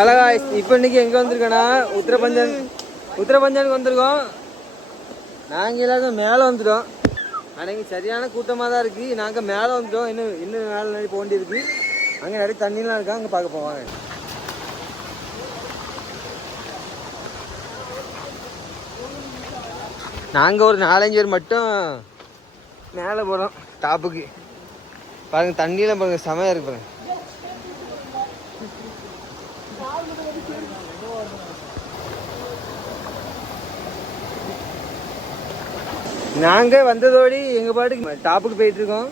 Hello guys, இப்போ இன்னைக்கு எங்கே வந்திருக்கோன்னா உத்தரபஞ்சானுக்கு வந்திருக்கோம். நாங்கள் எல்லாரும் மேலே வந்துட்டோம். அன்றைக்கி சரியான கூட்டமாக தான் இருக்குது. நாங்கள் மேலே வந்துட்டோம். இன்னும் மேலே நிறைய போக வேண்டியிருக்கு. அங்கே நிறைய தண்ணிலாம் இருக்கா, அங்கே பார்க்க போவாங்க. நாங்கள் ஒரு 4-5 பேர் மட்டும் மேலே போகிறோம் டாப்புக்கு. பாருங்கள், தண்ணியெலாம் பாருங்கள், செமையாக இருக்கு பாருங்கள். நாங்கள் வந்ததோடு எங்கள் பாட்டுக்கு டாப்புக்கு போயிட்டுருக்கோம்.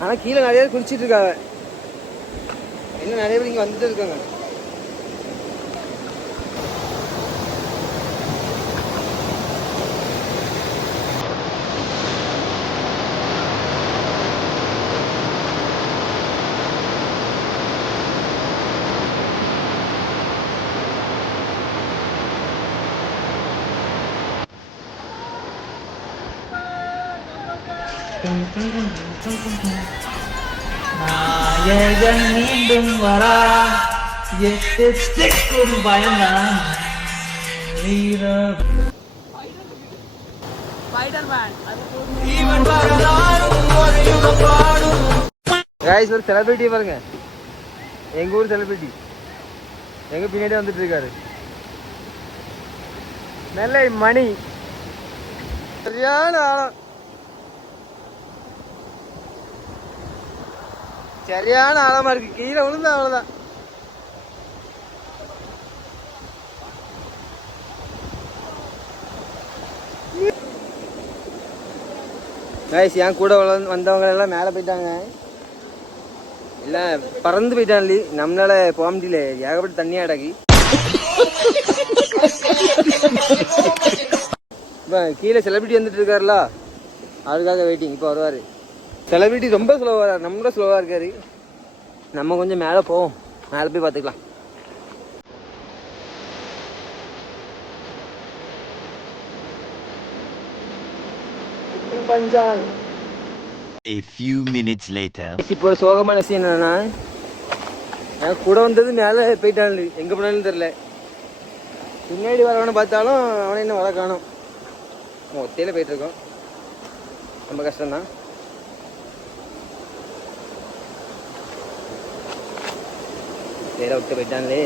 ஆனால் கீழே நிறைய பேர் குளிச்சுட்டு இருக்காங்க. இன்னும் நிறைய பேர் இங்கே வந்துட்டு இருக்காங்க. நாயகன் மீண்டும் வரா, எட்டுக்கும் பயந்தான். गाइस, ஒரு செலிபிரிட்டி பாருங்க, எங்க ஊர் செலிபிரிட்டி எங்க பின்னாடி வந்துட்டு இருக்காரு. நெல்லை மணி சரியான ஆழம், சரியான ஆழமா இருக்கு. கீழே விழுந்தா அவ்வளவுதான். கைஸ், என் கூட வந்தவங்க எல்லாம் மேலே போயிட்டாங்க. இல்லை, பறந்து போயிட்டான். நம்மளால போக முடியல, ஏகப்பட்ட தண்ணியா அடக்கி. இப்போ கீழே செலிபிரிட்டி வந்துட்டு இருக்காருல, அவருக்காக வெயிட்டிங். இப்போ வருவார். செலிபிரிட்டி ரொம்ப ஸ்லோவாக வராரு, நம்மளோட ஸ்லோவாக இருக்காரு. நம்ம கொஞ்சம் மேலே போவோம், மேலே போய் பார்த்துக்கலாம். A few minutes later. இப்போ ஒரு சோகமான விஷயம் என்னன்னா, நான் கூட வந்தது மேலே போயிட்டான். எங்கே போனாலும் தெரில. பின்னாடி வரவனை பார்த்தாலும் அவனை இன்னும் வர காணும். ஒத்தையில் போயிட்டுருக்கோம். ரொம்ப கஷ்டம்தான். வேற விட்டு போயிட்டாங்களே,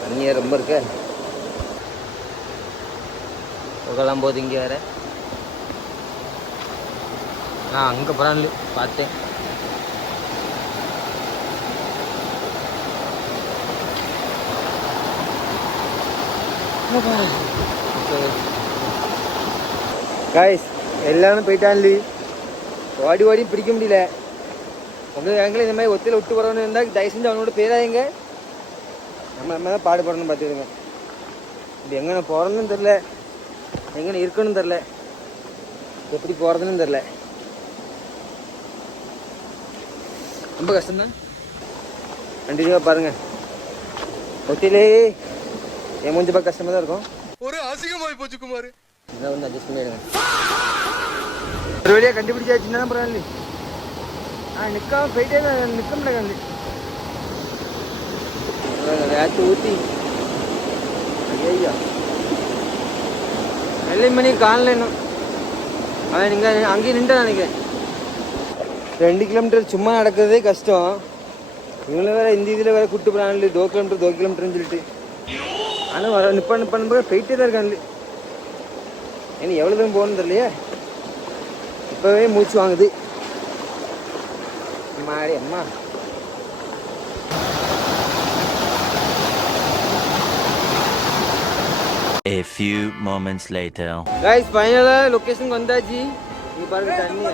தண்ணியா ரொம்ப இருக்க. புகழாம் போது இங்கே வேற. அங்கே போகிறான்ல பார்த்தேன். காய்ஸ், எல்லாரும் போயிட்டான்லி. ஓடி ஓடி பிடிக்க முடியல. உங்கள் எங்களை இந்த மாதிரி ஒத்தையில் விட்டு போகிறவனு இருந்தால் தயவு செஞ்சு அவனோட பேராதீங்க. நம்ம தான் பாடுபடணும் பார்த்துடுங்க. இப்படி எங்கே போகிறதுன்னு தெரில, எங்கே இருக்கணும்னு தெரில, எப்படி போகிறதுன்னு தெரில. ரொம்ப கஷ்டம்தான். கண்டிப்பாக பாருங்கள். ஒத்திலே என் மூஞ்சி பார்க்க கஷ்டமாக தான் இருக்கும். ஒரு அசிங்கமாகி போச்சு குமார். இதை வந்து அட்ஜஸ்ட் பண்ணிடுங்க. ஒரு வழியாக கண்டுபிடிச்சாச்சுன்னா பரவாயில்ல. நிற்காம போயிட்டே நிற்க முடியாது. வேத்து ஊற்றி ஐயா வெள்ளை மணி காணல இன்னும். அவன் நீங்கள் அங்கேயும் நின்று நினைக்கிறேன். 2 கிலோமீட்டர் சும்மா நடக்கிறதே கஷ்டம். இவங்கள வேற இந்த இதில் வேற கூட்டு போகிறாங்க. 2 கிலோமீட்டர்னு சொல்லிட்டு. ஆனால் வர நிப்பான்னு போயிட்டே தான் இருக்காங்க. ஏன்னா எவ்வளோ தூரம் போகணுன்னு தெரியலையே. இப்போவே மூச்சு வாங்குது. மாடி அம்மா. A few moments later. Guys, ஃபைனலா லொகேஷனுக்கு வந்தாச்சு. இங்க பாருங்க தண்ணி.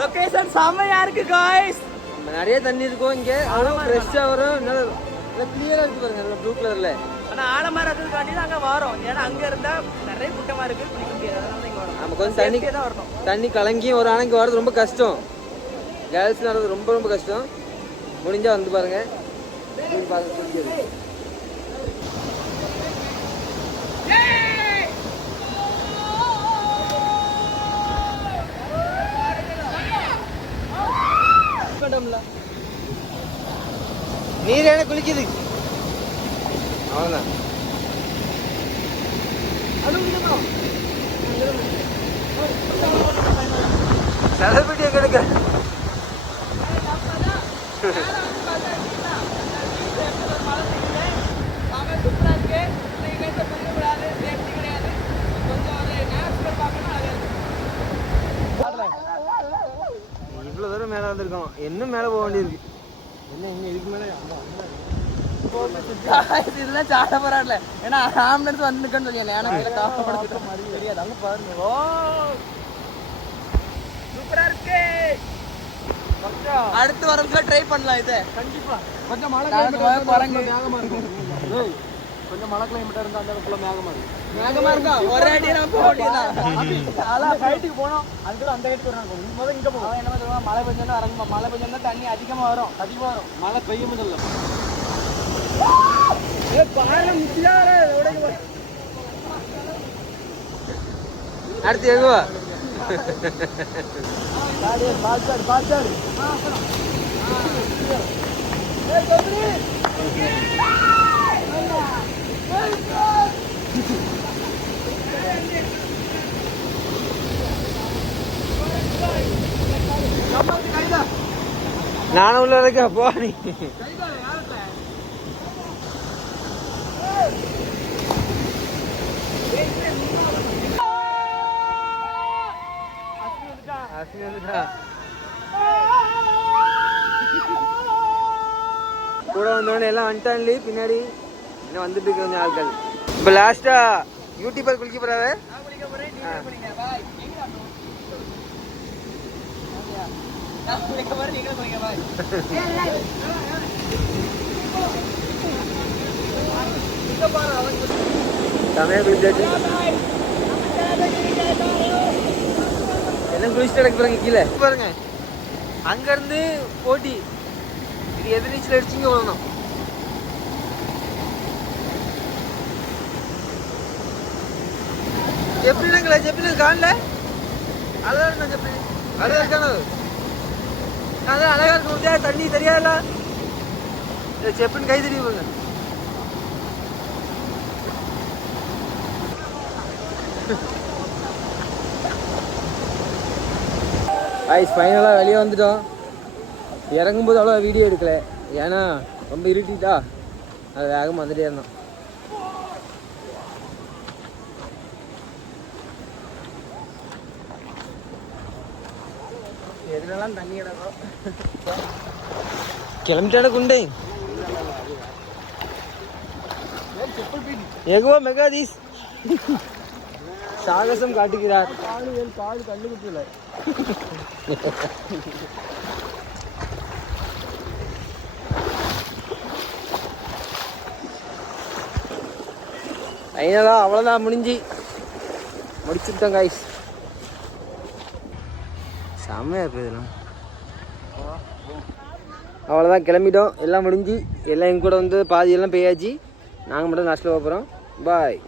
லொகேஷன் செமையா இருக்கு गाइस. நிறைய தண்ணி இருக்கும் இங்க. ஆனா ஃப்ரெஷ்ஷா வரும். நல்ல கிளியரா இருக்கு பாருங்க, நல்ல ப்ளூ கலர்ல. ஆனா ஆழமா இருக்கிறதுக்காண்டி நாங்க வரோம். ஏன்னா அங்க இருந்தா நிறைய கூட்டமா இருக்கு, குளிக்க முடியாது. அதனால தான் இங்க வரோம். நம்ம கொஞ்சம் தண்ணி கலங்கி ஒரு ஆனா இங்க வரது ரொம்ப கஷ்டம். கேர்ள்ஸ் வரது ரொம்ப ரொம்ப கஷ்டம். முடிஞ்சா வந்து பாருங்க. குளிக்கிறது. நீர் என்ன குளிக்குது அவ்வளோதான். செலிபிரிட்டியை கெடுக்க இவ்வளோ தூரம் மேலே வந்திருக்கோம், இன்னும் மேலே போக வேண்டியிருக்கு. என்ன இங்கே இதுக்கு மேலே இதெல்லாம் சாட போறாட்ல. ஏன்னா ஆம்புலன்ஸ் வந்து நிக்கன்னு சொல்லி தெரியாது. அங்க பாருங்க. ஓ சூப்பரா இருக்கு. அடுத்து வரவங்க ட்ரை பண்ணலாம் இதை கண்டிப்பா. கொஞ்சம் மழை குரங்கு கொஞ்சம் மழை கிளைமேட்டா இருந்தா அந்த இடத்துல மேகமா இருக்கா. ஒரே அடி நம்ம போக வேண்டியதான். ஃபைட்டுக்கு போனோம் அதுக்குள்ள அந்த இடத்துக்கு வராங்க. முதல்ல இங்க போவோம். என்ன சொல்லுவாங்க, மழை பெஞ்சோன்னா இறங்குமா. மழை பெஞ்சோன்னா தண்ணி அதிகமா வரும். மழை பெய்யும் முதல்ல அடுத்து எங்குவா நானும் உள்ள இருக்க போ நீ. கூட வந்தோடனே எல்லாம் வந்துட்டான்லி பின்னாடி இன்னும் வந்துட்டு இருக்க கொஞ்சம் ஆட்கள். இப்போ லாஸ்டா யூடியூபர் குளிக்க போறாவே. செமையா குளிச்சாச்சு. எல்லாம் குளிச்சுட்டு எனக்கு பாருங்க கீழே பாருங்க. அங்க இருந்து போட்டி இது எது நீச்சல் அடிச்சுங்க வரணும். எப்படினாங்களே எப்படி காணல அழகா இருந்தா எப்படி அழகா இருக்கானு அதான் அழகா இருக்க முடியாது. தண்ணி தெரியாதுல்ல செப்புன்னு கை தெரிய போங்க. ஐஸ் ஃபைனலாக வெளியே வந்துட்டோம். இறங்கும்போது அவ்வளோ வீடியோ எடுக்கல, ஏன்னா ரொம்ப இருட்டிட்டா அது வேகமாக வந்துட்டே இருந்தோம். எதுலாம் தண்ணி கிடக்கும் கிளம்பிட்டாட குண்டே எகோ மெகாதீஸ் சாகசம் காட்டுகிறார். காடு கண்டுபிடிச்சல ஐநா அவ்வளோதான் முடிச்சுட்டோம் காய்ஸ். செம்மையா இருக்கு இதெல்லாம். அவ்வளோதான் கிளம்பிட்டோம், எல்லாம் முடிஞ்சு எல்லாம் எங்க கூட வந்து பாதி எல்லாம் பெய்யாச்சு. நாங்கள் மட்டும் லாஸ்ட்டில் போகிறோம். பாய்.